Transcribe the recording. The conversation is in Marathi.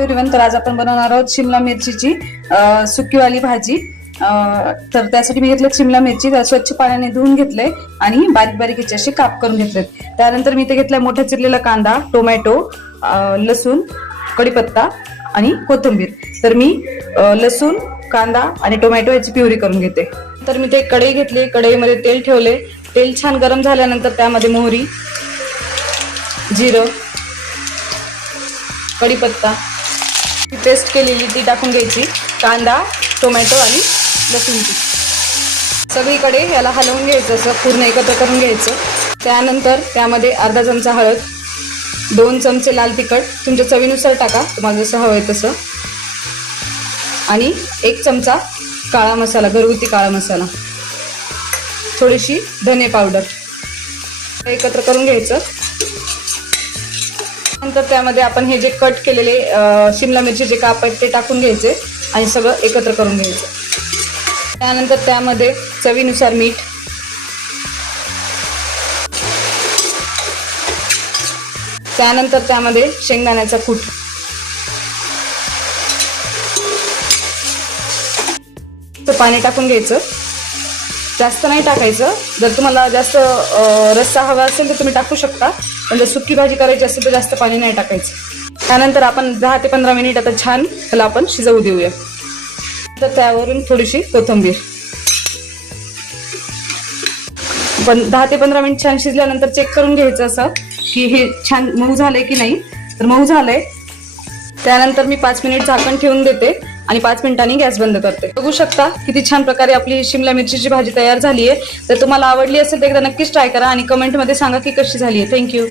एव्हरीवन, तर आज आपण बनवणार आहोत शिमला मिरचीची सुकीवाली भाजी। तर त्यासाठी मी घेतले शिमला मिरची, स्वच्छ पाण्याने धुवून घेतले आणि बारीक बारीक याचे असे काप करून घेतलेत। त्यानंतर मी इथे घेतलाय मोठा चिरलेला कांदा, टोमॅटो, लसूण, कढीपत्ता आणि कोथिंबीर। तर मी लसूण, कांदा आणि टोमॅटो याची प्युरी करून घेते। तर मी ते कढई घेतली, कढईमध्ये तेल ठेवले। तेल छान गरम झाल्यानंतर त्यामध्ये मोहरी, जिरं, कढीपत्ता, पेस्ट केलेली ती टाकून घ्यायची, कांदा, टोमॅटो आणि लसूणची सगळीकडे याला हलवून घ्यायचं, असं पूर्ण एकत्र करून घ्यायचं। त्यानंतर त्यामध्ये अर्धा चमचा हळद, 2 चमचे लाल तिखट, तुमच्या चवीनुसार टाका, तुम्हाला जसं हवंय तसं, आणि 1 चमचा काळा मसाला, घरगुती काळा मसाला, थोडीशी धने पावडर एकत्र करून घ्यायचं। नंतर त्यामध्ये आपण हे जे कट केलेले शिमला मिरचीचे काप आहेत ते टाकून घ्यायचे आणि सगळं एकत्र करून घ्यायचं। त्यानंतर त्यामध्ये चवीनुसार मीठ, त्यानंतर त्यामध्ये शेंगदाण्याचा कूट, पाणी टाकून घ्यायचं, जास्त नाही टाकायचं। जर तुम्हाला जास्त रस्सा हवा असेल तर तुम्ही टाकू शकता, पण जर सुकी भाजी करायची असेल तर जास्त पाणी नाही टाकायचं। त्यानंतर आपण 10 ते 15 मिनिट आता छान त्याला आपण शिजवू देऊया। तर त्यावरून थोडीशी कोथिंबीर, पण 10 ते 15 मिनिट छान शिजल्यानंतर चेक करून घ्यायचं असं की हे छान मऊ झालंय की नाही। तर मऊ झालंय। त्यानंतर मी 5 मिनिट झाकण ठेवून देते आणि 5 मिनिटांनी गॅस बंद करते। बघू शकता किती छान प्रकारे आपली शिमला मिरचीची भाजी तयार झाली आहे। तर तुम्हाला आवडली असेल तर एकदा नक्कीच ट्राय करा आणि कमेंटमध्ये सांगा की कशी झाली आहे। थँक्यू।